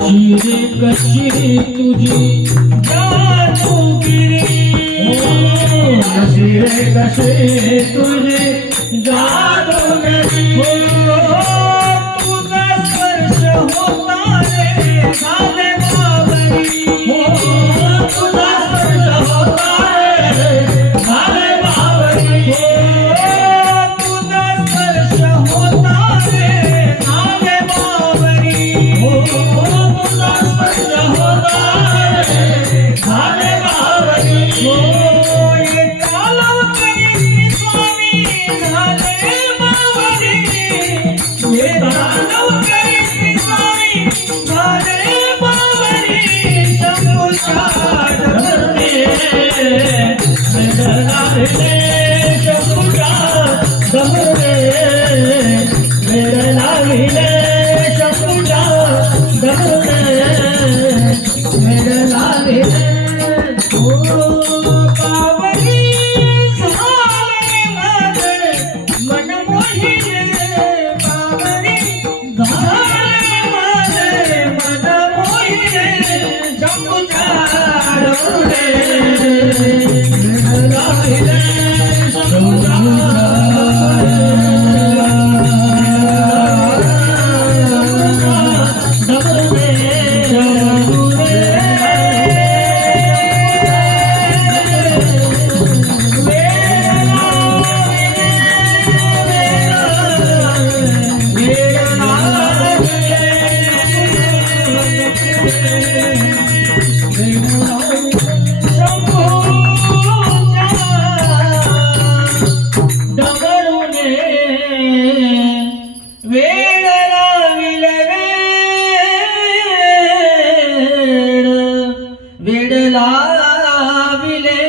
शिरे कशी तुझी जादूगिरी हो शिरे कशी तुझी जादूगिरी हो तुझा स्पर्श होता रे झाले बाबरी हो तुझा स्पर्श होता रे झाले बाबरी हो तुझा स्पर्श होता रे झाले बाबरी हो वेड लाविले